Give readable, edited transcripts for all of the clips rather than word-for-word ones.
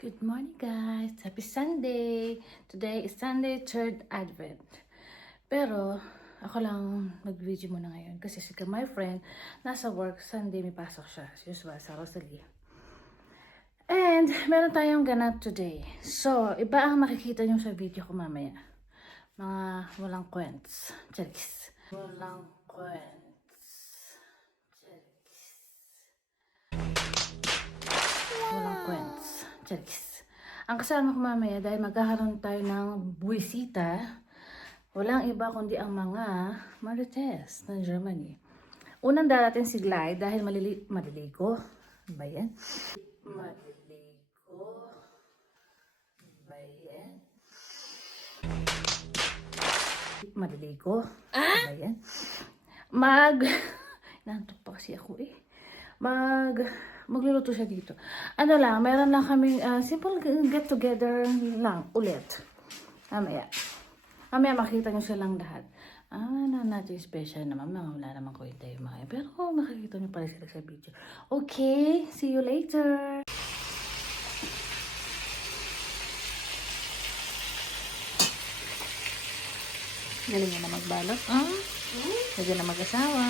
Good morning guys! Happy Sunday! Today is Sunday, 3rd Advent. Pero, ako lang nag-video muna ngayon kasi si my friend nasa work, Sunday may pasok siya. As usual, sa Rosalie. And, meron tayong ganap today. So, iba ang makikita nyo sa video ko mamaya. Mga walang kwents. Charis. Walang kwents. Charis. Walang kwents. Charis. Ang kasama ko mamaya dahil magkakaroon tayo ng buwisita, walang iba kundi ang mga Marites ng Germany. Unang darating si Glide dahil maliligo. Ano ba yan? Maliligo. Ano ba yan? Maliligo. Ano ba yan? Nantok pa kasi ako eh. Magluluto siya dito. Ano lang, meron lang kaming simple get together lang ulit. Mamaya makita nyo silang lahat. Natin special naman. Wala namang kwenta yung mga. Pero makikita nyo pala sila sa video. Okay, see you later. Galing niya na magbalot. Galing na mag-asawa.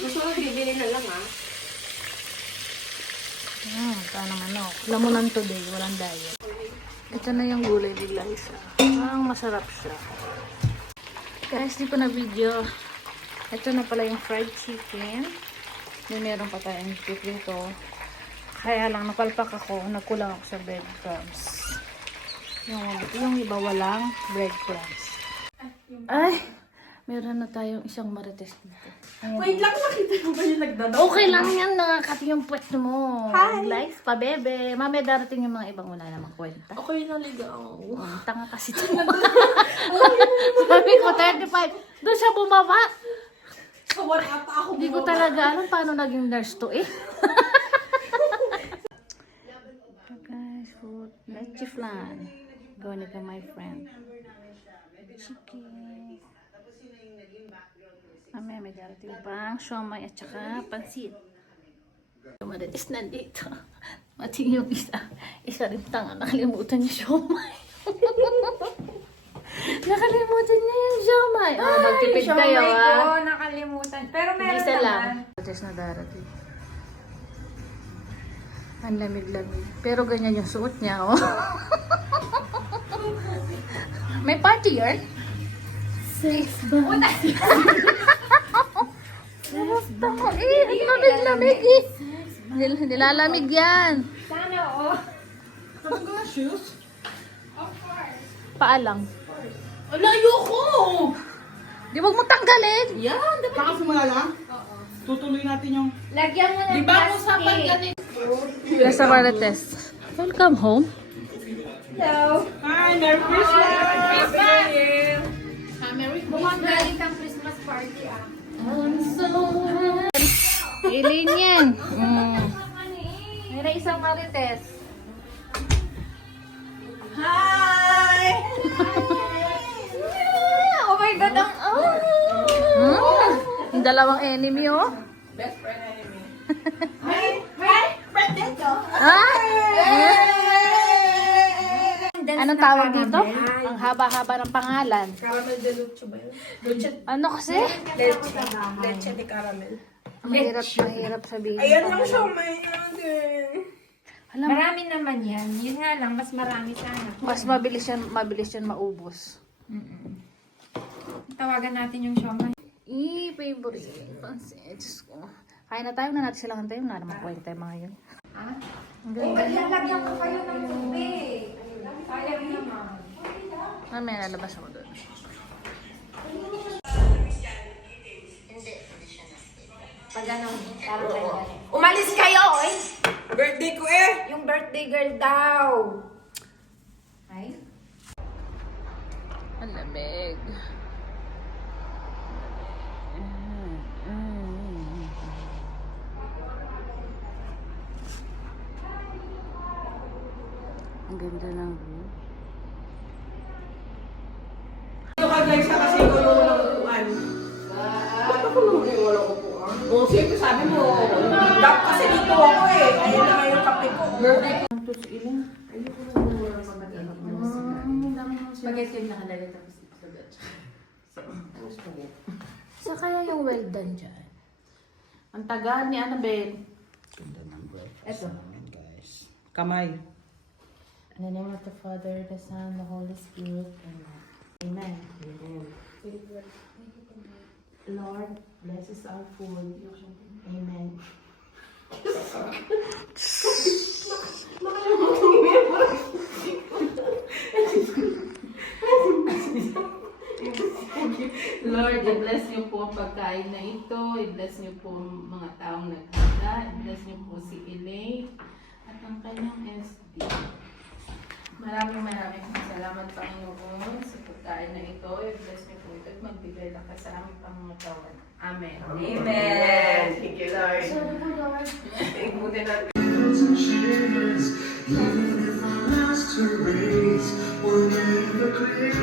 Gusto mo bibili na lang Paano manok? Lamunan today, walang diet. Ito na yung gulay ni Liza. Masarap siya. Guys, di ko na video. Ito na pala yung fried chicken. Meron pa tayong chicken dito. Kaya lang napalpak ako, nagkulang ako sa breadcrumbs. Yung iba walang breadcrumbs. Ay! Meron na tayong isang Marites dito. Wait lang, nakita mo ba yung nagdadao? Okay lang yan, nakakati yung puwet mo. Hi! Likes pa, bebe. Mamaya darating yung mga ibang wala namang kwenta. Okay, naligaw. Tanga kasi ito. Sabi ko, 35. Doon siya bumaba. Wala pa ako. Hindi ko talaga alam paano naging nurse to eh. Guys, food. Leche flan. Gawin ka my friend. Chicken. Mamaya may darating pang siomay at saka pansit. Marites nandito. Mating yung isa. Isa rin tanga. Nakalimutan yung siomay. Nakalimutan niya yung siomay. Magtipid kayo ko, nakalimutan. Pero meron isa lang. naman. Marites na darating. Ang lamig-lamig. Pero ganyan yung suot niya, oh. May party yarn? Sex ba? Tama eh, ang lamig-lamig eh. Nilalamig yan. Sana, oh. Kapag mga shoes? Of course. Paalang. Wala, ayoko! Di wag mo tanggalin. Yan, dapat. Nakasimula lang? Tutuloy natin yung... Lagyan mo ng Di ba usapan ganito? Nasa Marites. Welcome home. Hello. Hi, Merry Christmas! Mukhang galing kang Christmas party, Ilin yan. May isang Marites. Hi! Oh my God, Yung dalawang enemy, oh. Best friend enemy. Hi! Birthday ko! Anong tawag dito? Ang haba-haba ng pangalan. Caramel de leche ba yun? Leche. Ano kasi? Leche de caramel. Mahirap sabihin. Ayan lang siya, may natin. Alam, Marami naman yan. Yun nga lang, mas marami sana. mas mabilis yan maubos. Tawagan natin yung siomay. Favorite. Pansit. Diyos ko. Kaya na tayo na natin silang tayo. Wala naman kwenta yung mga yun. Ang ganda. Lalagyan ko kayo ng tubig. Sayang naman. Mamaya lalabas ako doon. Pag ganun, parang ganyan. Umalis kayo, eh! Birthday ko eh! Yung birthday girl daw. Ay? Ang lamig. Ang ganda ng view. Ito ka guys, kasi ikaw yung walang upuan. Ba't ako yung walang upuan? O, siyempre sabi mo, dapat kasi dito ako eh. Ayun na nga yung kape ko. Birthday ko. Spaghetti yung nakalagay tapos itlog at saka. Sa kaya yung well done dyan. Ang tagal ni Annabelle. Ganda ng breakfast Eto. namin, guys. Kamay. In the name of the Father, the Son, the Holy Spirit, Amen. Lord, bless us our food. Amen. Lord, i-bless niyo po ang pagkain na ito. I-bless niyo po ang mga taong naghanda. I-bless niyo po si Elaine at ang kanyang SD. Maraming salamat, Panginoon, sa pagkain na ito. I-bless niyo po ito at magbigay lakas sa aming pangangatawan. Amen. Amen. Thank you, Lord. Sorry po, Lord. Thank you natin. Even if I'm asked to raise, we'll never clear.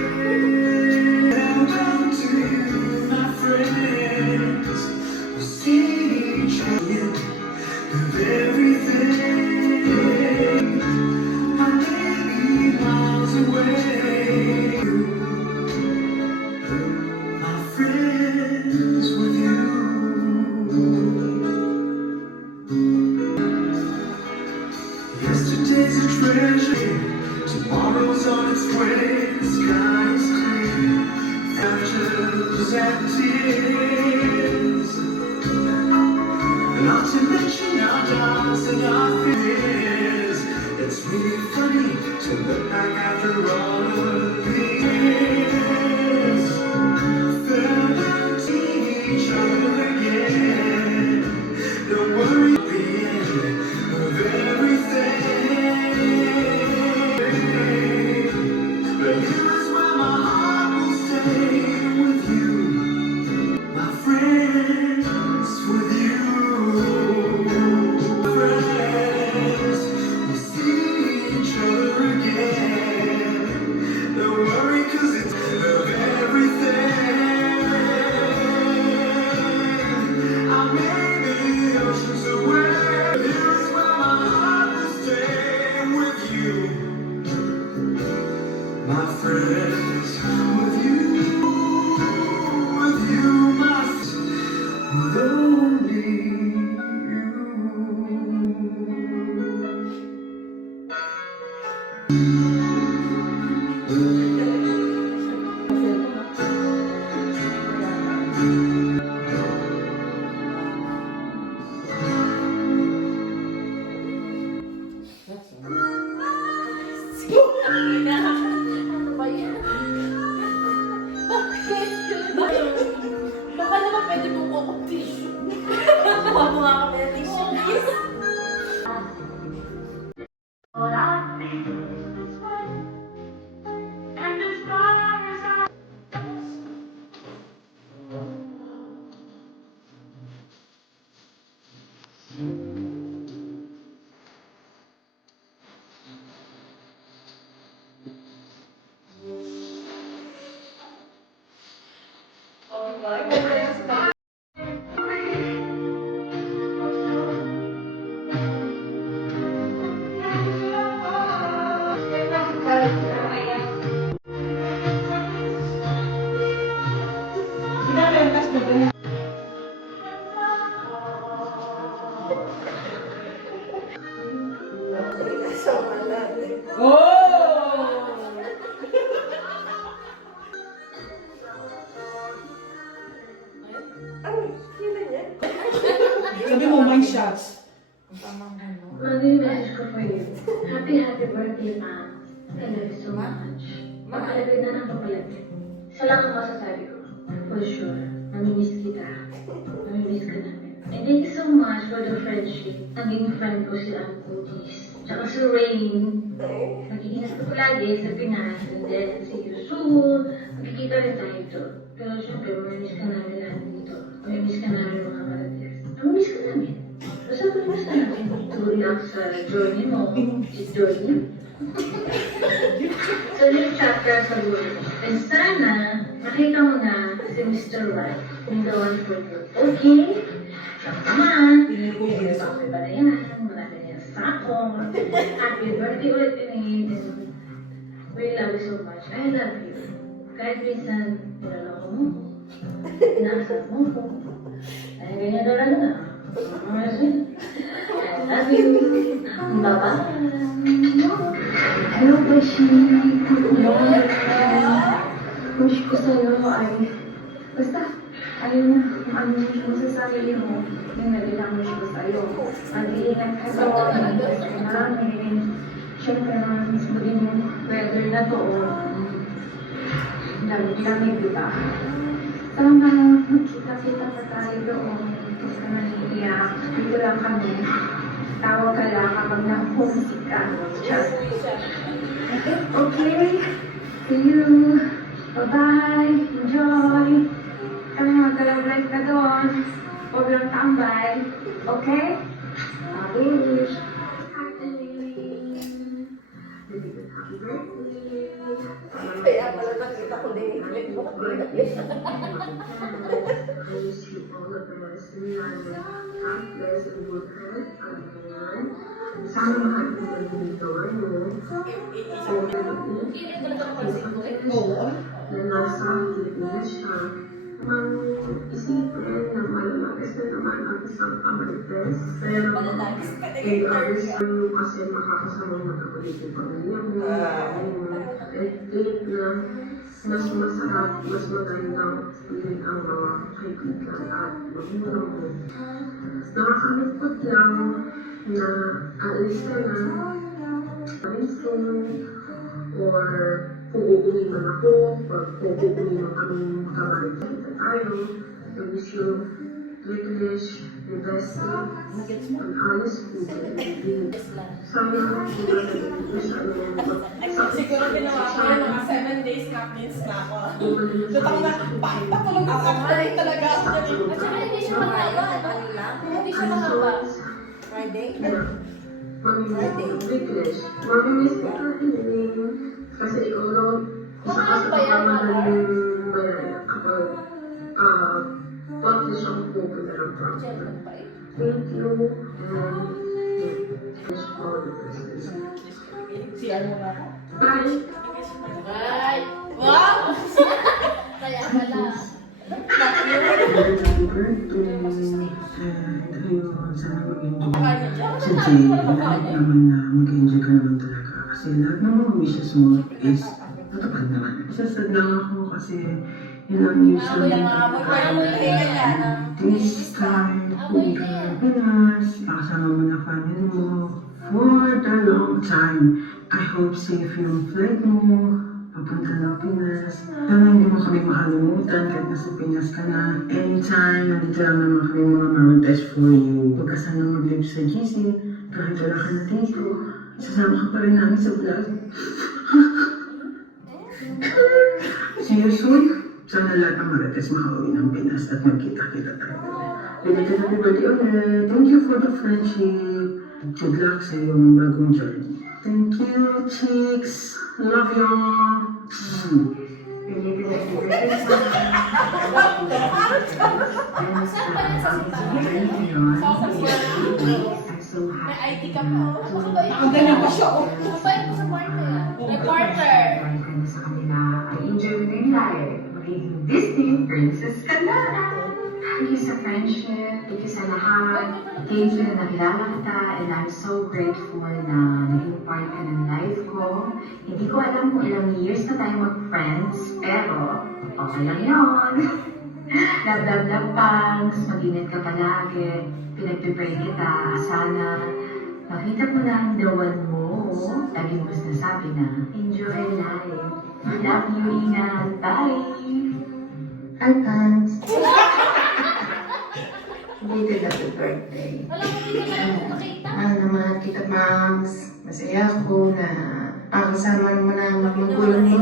Held on to you, my friends. We'll see each other with everything. I may be miles away. My friends with you. Yesterday's a treasure, tomorrow's on its way. The sky is clear, futures and tears. Not to mention our doubts and our fears. It's really funny to look back after all of these years. Fell out to each other again. Don't worry, the end of everything. But here's where my heart will stay with you, my friends, with you. Friends, we'll see each other again. Don't worry, 'cause it's of everything. I may be oceans away. Here's where my heart will stay with you, my friends, with you, my friends, with only you. Ano ba yan? Bakit? Baka naman pwede mo po akong tissue. Huwag mo nga kami ng tissue, please. Sabi mo, my shots. Mami, message ko for you. Happy birthday, Ma. I love you so much. Makalapit na ng papalapit. Isa lang ang masasabi ko. For sure. Mamimiss kita. Mamimiss ka namin. And thank you so much for the friendship. Naging friend ko si Uncle Tis. Tsaka si Rain. Nagiginas ko lagi sa Pinas. And then, see you soon. Magkikita rin tayo doon. Pero syempre, mamimiss ka namin lahat dito. Mamimiss ka namin mga karatis. Mamimiss ka namin. Basta natin to relax sa journey mo. Si journey. So, yung chapter sa buhay. And sana, makita mo na si Mr. Right. Yung the one for you. Okay? Naman. Bakit ba na yan? Marami niya sa sakong. Happy birthday ulit, Elaine. We love you so much. I love you. Kahit minsan, niloloko mo ko. Inaasar mo ko. Ay, ganyan na lang na. I love you. Bye-bye. Hello, Beshi. Wish ko sa'yo ay... Basta, ayun na. Kung ano mo sa sarili mo, yung nabilang wish ko sa'yo. Mag-iingat ka doon. Mag-iingat ka namin. Siyempre, mas mo din yung weather na to. Lamig-lamig, di ba? Sana magkita-kita pa tayo doon. Huwag ka naniiyak. Dito lang kami. Tawag ka lang kapag na-homesick ka. Okay. See you. Bye-bye. Enjoy. Kami magka-live ka doon. Huwag lang tambay. Okay? I wish. Kaya pala nakita ko din yung clip mo. Isipin na malalagis na naman ang isang kamalites, pero in others kasi makakasama mo na ulit yung pamilya mo, na mas masarap, mas magandang piling ang mga kaibigan at magulang mo. Nakakalungkot lang na aalis ka na, soon, or kung uuwi man ako, or kung uuwi man kami kabalik kita tayo, I wish you English, the best, an honest food. Sana, Siguro ginawa ko yun, mga 7 days captains na ako. Tutang na, patulog ako talaga ako. At saka hindi siya mahaba, no? Hindi siya mahaba. Friday? English. Mamimiss kita hiling. Kasi ikaw lang, isa ka sa pagmamahaling bayan kapag pati siyang pupunta ng program. Thank you, and wish all the best. Siyan mo nga. Bye! Bye! Wow! Kaya pala. Happy birthday! And ayun, sana mag-enjoy. Si Jay, lahat naman na mag-enjoy ka naman talaga. Kasi lahat ng mga wishes mo is natupad naman. Sasad lang ako kasi yun ang usually this time, uwi ka ng Pinas, makasama mo na family mo for the long time. I hope safe yung flight mo, papunta ng Pinas. Sana hindi mo kami makalimutan kahit nasa Pinas ka na. Anytime, nandito lang naman kami mga marites for you. Huwag ka sana mag-live sa GC, kahit wala ka na dito. Sasama ka pa rin namin sa vlog. See you soon. Sana lahat ng marites makauwi ng Pinas at magkita-kita tayo. Belated happy birthday ulit. Thank you for the friendship. Good luck sa iyong bagong journey. Thank you, chicks. Love you. Belated happy birthday sa May ID ka po. Ang ganyan pa siya. Mabait ko sa partner. Reporter. Sa kanila ay enjoy mo din life. Magiging Disney princess ka na. Thank you sa friendship. Thank you sa lahat. Thank you na nakilala kita. And I'm so grateful na naging part ka ng life ko. Hindi ko alam kung ilang years na tayo mag-friends. Pero, okay lang yun. Love, love, love, Pangs. Mag-ingat ka palagi. Pinagpipray kita. Sana makita mo na ang dawan mo. Lagi mo sinasabi na, enjoy life. Love you, Ingat. Bye! Hi, Pants. Belated happy birthday. Wala ko dito na lang makita. Naman, Tita Pangs. Masaya ako na kasama naman ang magulang mo.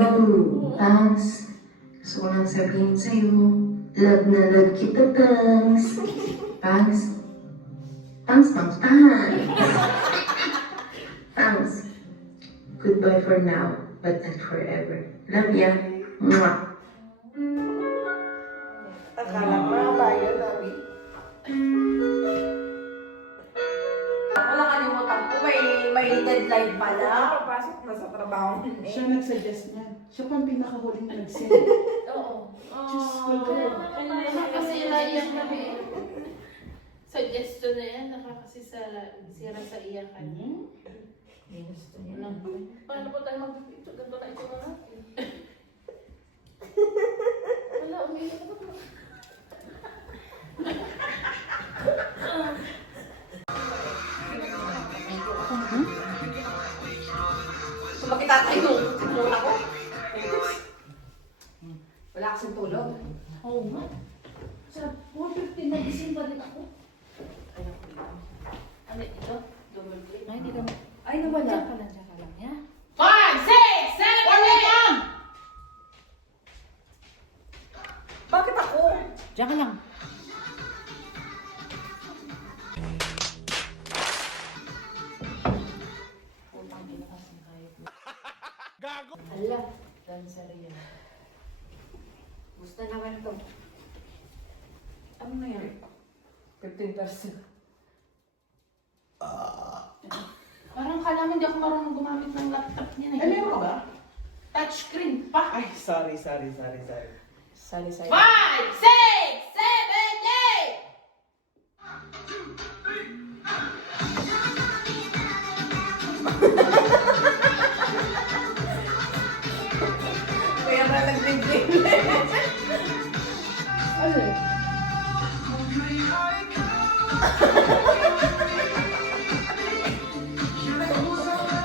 Pangs, gusto ko lang sabihin sa'yo, love na love kita, Pangs. Pangs. Pangs, Pangs, Pangs. Pangs. Goodbye for now, but not forever. Love ya. Mwah. Akala ko na tayo, Dabi. Wala kalimutan ko. May may deadline pala. Papasok na sa trabaho. Siya nagsuggest niya. Siya pa ang pinakahuling nag-send. Oo. Diyos ko. Nakakasira yan kami. Suggestion na yan, nakakasira sa iyakan niya. Paano po tayo mag-picture? Ganito na ito na natin. Wala, umiyak na po. So, makitatayo. Muna ko. Wala kasing tulog. Oo nga. Sa 4:15 nagising pa din ako. Ano ito? Double click. Ay, hindi ka mo. Ay, nawala. Diyan ka lang, ya. 5, 6, 7, 8! Bakit ako? Diyan ka lang. Hala, dancer yan. Gusto naman ito. Ano na yan? 15%. Parang kala mo hindi ako marunong gumamit ng laptop niya. Ano yun ba? Touchscreen pa. Ay, sorry. Sali, sali. 5, 6, 7, 8! Kaya ba nag-game? Ano?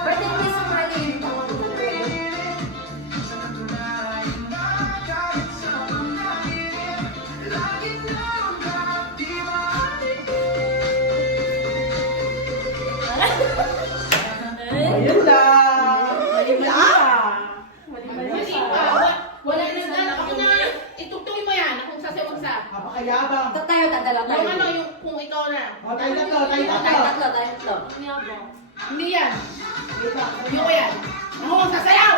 Pwede hindi sumali yung tawag mo. Ayun lang! Ayun lang! Mali pa. Wala na dyan. Ako na. Itugtugin mo yan. Akong sasawag sa. Napakayabang! Ito tayo, dadala tayo. Yung ano, yung kung ikaw na. O, tayo tatlo, tayo Tayo tatlo! tatlo, tayo tatlo. Hindi yan. Wait lang. Yung ko yan. Ako ang sasayaw!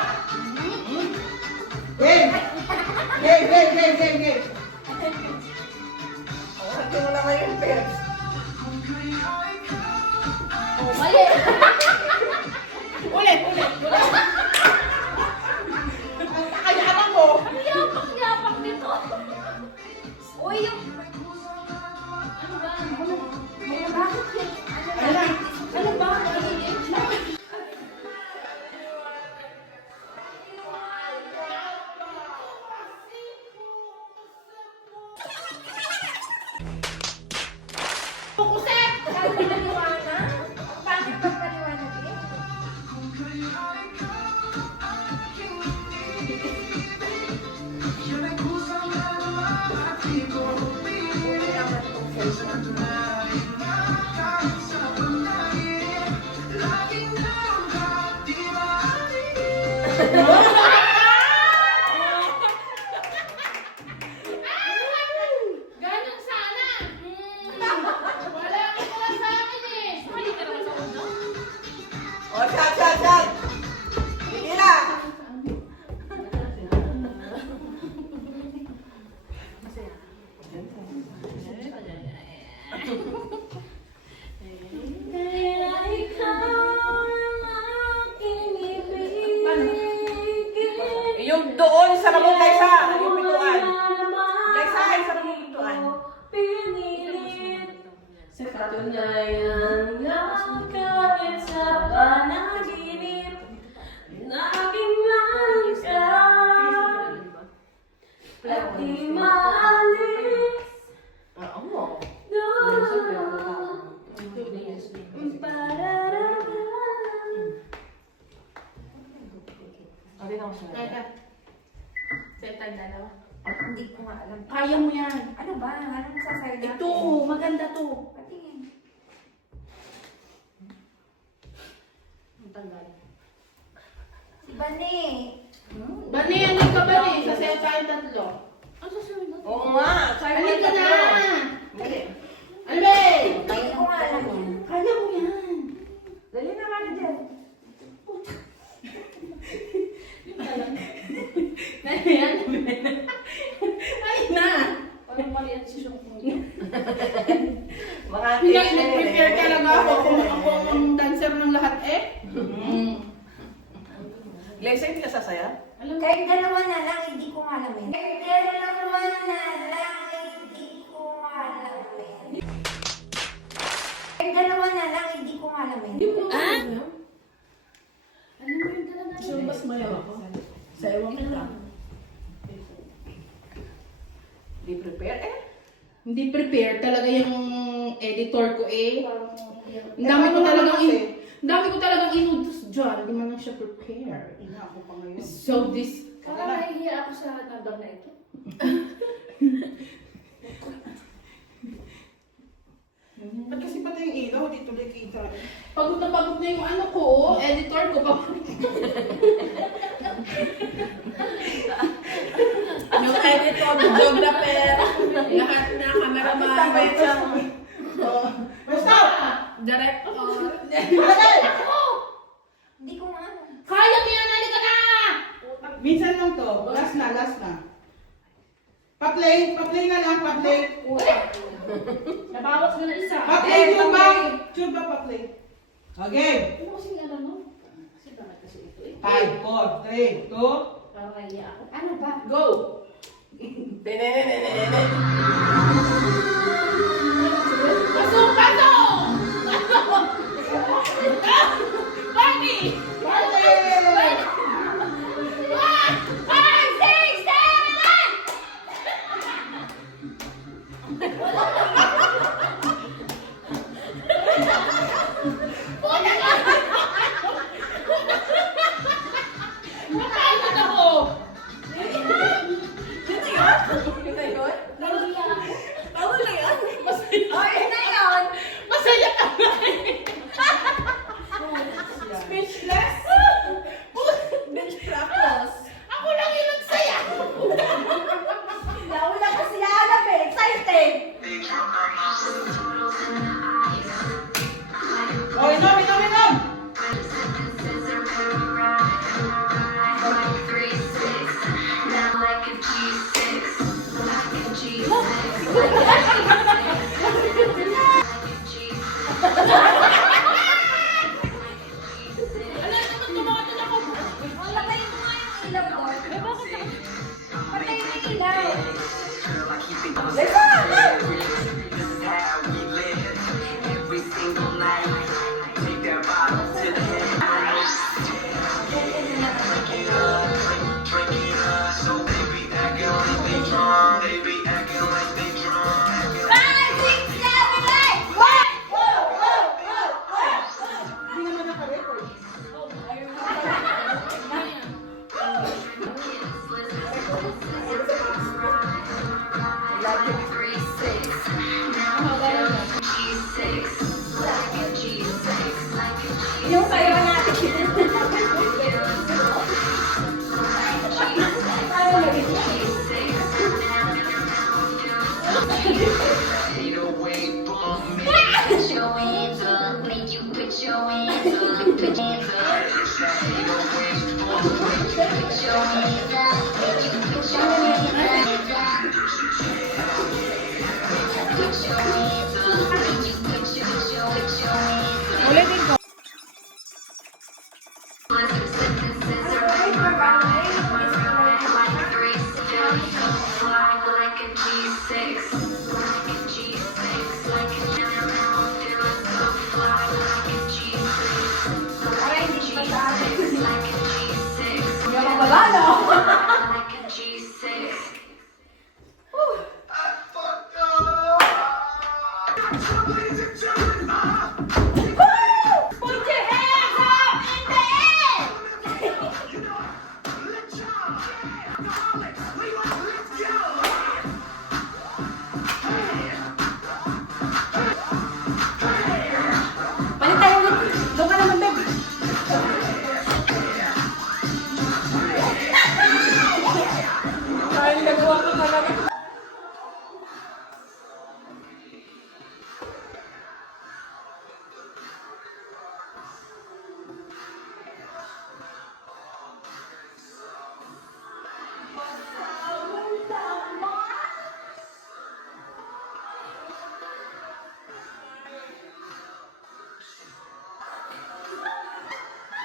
Game! Game! Hindi mo naman yung pairs. Oh, mali. Ulit. Ang takayabang mo! Yapak nito. Uy, yung... Ano ba? Bakit yan? Ayun lang! Ano ba? Ano yan? Pukusep! Bakit paliwanag? Bakit ba paliwanag eh? Ganun sana. Wala ka pala sa akin eh. Mali ka naman sa uno. O, shot! Sige lang! Kaya ikaw ang aking ibigin. Yung doon sa Ramon Liza, yung pintuan. Liza, ay sa Ramon pintuan. Pinilit sa katunayan na kahit sa panaginip naging manis ka at di maalis Oo. Teka. Set tayo dalawa. Hindi ko nga alam. Kaya mo yan. Ano ba? Anong sasayo natin? Ito, maganda to. Patingin. Ang tagal. Si Bani. Bani, halika ka Bani. Sasayaw tayo tatlo. Ano sasayaw natin? Oo nga. Sayo Halika na! Dali. Albe! Hindi ko nga alam yan. Kaya mo yan. Dali na nga dyan. Dali yan. Ay na! Parang mali ang sisyon ko. Mga Nag-prepare talaga ako kung ako ang dancer ng lahat eh. Lesa, hindi ka sasaya? Kahit dalawa na lang, hindi ko malamin. Kahit dalawa na lang, hindi ko malamin. Kahit dalawa na lang, hindi ko malamin. So, mas mayaw ako. Sa ewan kita. Di prepare eh. Hindi prepare talaga yung editor ko eh. Ang dami ko talagang inutos dyan. Hindi man lang siya prepare. Ina ako pa ngayon. So this... Parang nahihiya ako sa nandang na ito. Ba't kasi pati yung ilaw, di tuloy kita. Pagod na yung ano ko, editor ko. Yung editor, videographer, lahat na, cameraman, Basta! director. Hindi ko nga. Kaya mo yan! Halika na! Minsan lang to. Last na. Pa-play na lang, pa-play. Nabawas mo na isa. Pa-play, Chuba, pa-play. Okay. Ano kasi ano no? Kasi bakit kasi ito eh? 5, 4, 3, 2. Parang nahihiya ako. Ano ba? Go! Pasok! Party! Napagod ako! Masaya ka na eh! Speechless! Bench practice. Ako lang yung nagsaya! Nauna kasi alam eh. Excited! Oh, inom! Patay mo nga yung ilaw ko. Patay mo yung ilaw. Hindi naman naka-record. Yung sayo natin.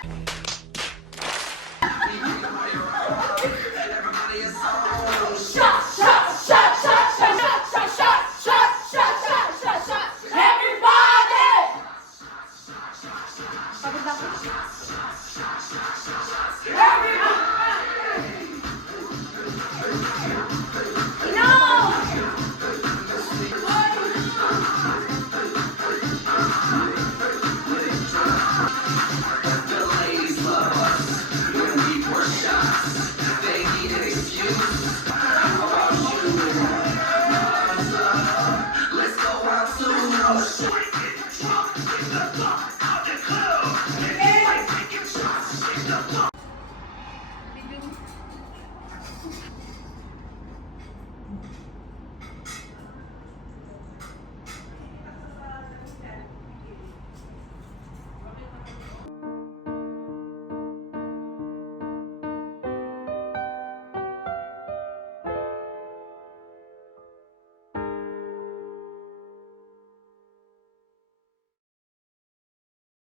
Bye!